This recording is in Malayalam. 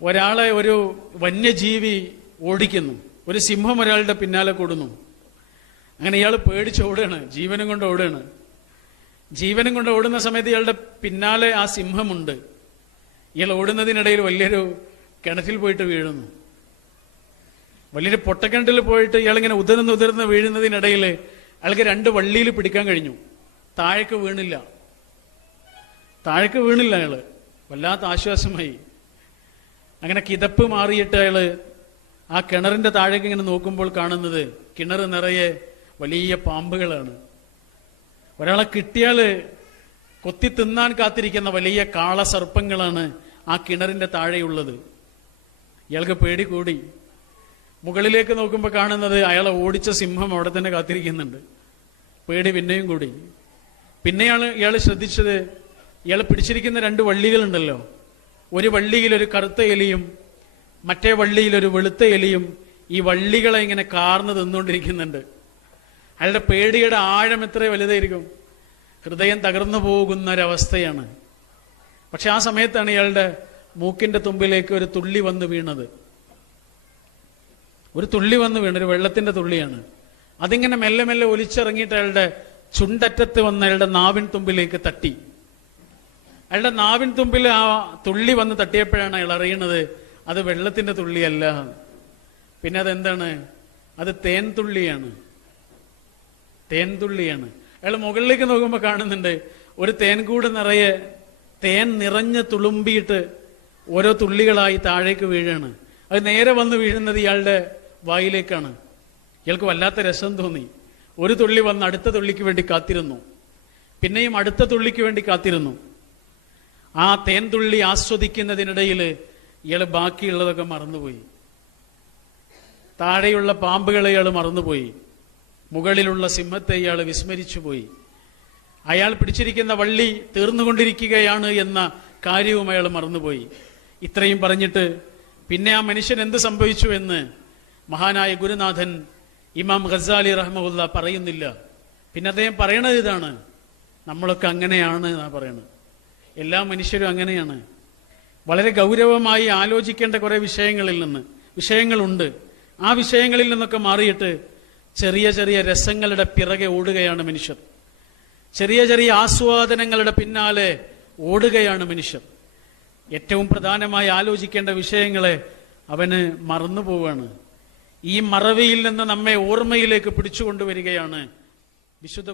ഒരാളെ ഒരു വന്യജീവി ഓടിക്കുന്നു, ഒരു സിംഹം ഒരാളുടെ പിന്നാലെ കൂടുന്നു. അങ്ങനെ ഇയാൾ പേടിച്ചോടുകയാണ്, ജീവനും കൊണ്ട് ഓടുകയാണ്. ജീവനും കൊണ്ട് ഓടുന്ന സമയത്ത് ഇയാളുടെ പിന്നാലെ ആ സിംഹമുണ്ട്. ഇയാൾ ഓടുന്നതിനിടയിൽ വലിയൊരു കിണറ്റിൽ പോയിട്ട് വീഴുന്നു. വലിയൊരു പൊട്ടക്കിണറ്റിൽ പോയിട്ട് ഇയാളിങ്ങനെ ഉതിർന്ന് വീഴുന്നതിനിടയിൽ അയാൾക്ക് 2 വള്ളിയിൽ പിടിക്കാൻ കഴിഞ്ഞു. താഴേക്ക് വീണില്ല. അയാള് വല്ലാത്ത ആശ്വാസമായി. അങ്ങനെ കിതപ്പ് മാറിയിട്ട് അയാള് ആ കിണറിന്റെ താഴേക്ക് ഇങ്ങനെ നോക്കുമ്പോൾ കാണുന്നത് കിണർ നിറയെ വലിയ പാമ്പുകളാണ്. ഒരാളെ കിട്ടിയാല് കൊത്തി തിന്നാൻ കാത്തിരിക്കുന്ന വലിയ കാളസർപ്പങ്ങളാണ് ആ കിണറിന്റെ താഴെയുള്ളത്. ഇയാൾക്ക് പേടി കൂടി. മുകളിലേക്ക് നോക്കുമ്പോൾ കാണുന്നത് അയാളെ ഓടിച്ച സിംഹം അവിടെ തന്നെ കാത്തിരിക്കുന്നുണ്ട്. പേടി പിന്നെയും കൂടി. പിന്നെയാണ് ഇയാൾ ശ്രദ്ധിച്ചത്, ഇയാൾ പിടിച്ചിരിക്കുന്ന 2 വള്ളികളുണ്ടല്ലോ, ഒരു വള്ളിയിൽ ഒരു കറുത്ത എലിയും മറ്റേ വള്ളിയിൽ ഒരു വെളുത്ത എലിയും ഈ വള്ളികളെ ഇങ്ങനെ കാർന്ന് തിന്നുകൊണ്ടിരിക്കുന്നുണ്ട്. അയാളുടെ പേടിയുടെ ആഴം എത്ര വലുതായിരിക്കും. ഹൃദയം തകർന്നു പോകുന്ന ഒരവസ്ഥയാണ്. പക്ഷെ ആ സമയത്താണ് ഇയാളുടെ മൂക്കിന്റെ തുമ്പിലേക്ക് ഒരു തുള്ളി വന്ന് വീണത്. ഒരു വെള്ളത്തിന്റെ തുള്ളിയാണ്. അതിങ്ങനെ മെല്ലെ മെല്ലെ ഒലിച്ചിറങ്ങിയിട്ട് അയാളുടെ ചുണ്ടറ്റത്ത് വന്ന് അയാളുടെ നാവിൻ തുമ്പിലേക്ക് തട്ടി. അയാളുടെ നാവിൻ തുമ്പിൽ ആ തുള്ളി വന്ന് തട്ടിയപ്പോഴാണ് അയാൾ അറിയുന്നത് അത് വെള്ളത്തിന്റെ തുള്ളിയല്ല, പിന്നെ അതെന്താണ്, അത് തേൻ തുള്ളിയാണ്. അയാൾ മുകളിലേക്ക് നോക്കുമ്പോൾ കാണുന്നുണ്ട് ഒരു തേൻകൂട് നിറയെ തേൻ നിറഞ്ഞ് തുളുമ്പിയിട്ട് ഓരോ തുള്ളികളായി താഴേക്ക് വീഴാണ്. അത് നേരെ വന്ന് വീഴുന്നത് ഇയാളുടെ വായിലേക്കാണ്. ഇയാൾക്ക് വല്ലാത്ത രസം തോന്നി. ഒരു തുള്ളി വന്ന് അടുത്ത തുള്ളിക്ക് വേണ്ടി കാത്തിരുന്നു. പിന്നെയും അടുത്ത തുള്ളിക്ക് വേണ്ടി കാത്തിരുന്നു. ആ തേൻ തുള്ളി ആസ്വദിക്കുന്നതിനിടയിൽ ഇയാൾ ബാക്കിയുള്ളതൊക്കെ മറന്നുപോയി. താഴെയുള്ള പാമ്പുകളെ ഇയാൾ മറന്നുപോയി. മുകളിലുള്ള സിംഹത്തെ ഇയാൾ വിസ്മരിച്ചുപോയി. അയാൾ പിടിച്ചിരിക്കുന്ന വള്ളി തീർന്നുകൊണ്ടിരിക്കുകയാണ് എന്ന കാര്യവും അയാൾ മറന്നുപോയി. ഇത്രയും പറഞ്ഞിട്ട് പിന്നെ ആ മനുഷ്യൻ എന്ത് സംഭവിച്ചു എന്ന് മഹാനായ ഗുരുനാഥൻ ഇമാം ഗസാലി റഹ്മഹുല്ല പറയുന്നില്ല. പിന്നെ അദ്ദേഹം പറയണത് ഇതാണ്, നമ്മളൊക്കെ അങ്ങനെയാണ് എന്നാ പറയണത്. എല്ലാ മനുഷ്യരും അങ്ങനെയാണ്. വളരെ ഗൗരവമായി ആലോചിക്കേണ്ട കുറെ വിഷയങ്ങളുണ്ട്. ആ വിഷയങ്ങളിൽ നിന്നൊക്കെ മാറിയിട്ട് ചെറിയ ചെറിയ രസങ്ങളുടെ പിറകെ ഓടുകയാണ് മനുഷ്യർ. ചെറിയ ചെറിയ ആസ്വാദനങ്ങളുടെ പിന്നാലെ ഓടുകയാണ് മനുഷ്യർ. ഏറ്റവും പ്രധാനമായി ആലോചിക്കേണ്ട വിഷയങ്ങളെ അവന് മറന്നുപോവാണ്. ഈ മറവിയിൽ നിന്ന് നമ്മെ ഓർമ്മയിലേക്ക് പിടിച്ചുകൊണ്ടുവരികയാണ് വിശുദ്ധ